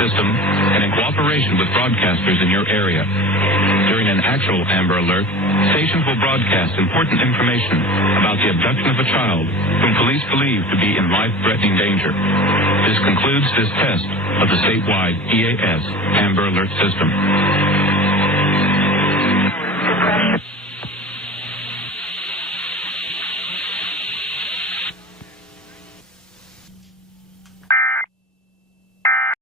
system and in cooperation with broadcasters in your area. During an actual Amber Alert, stations will broadcast important information about the abduction of a child whom police believe to be in life-threatening danger. This concludes this test of the statewide EAS Amber Alert system.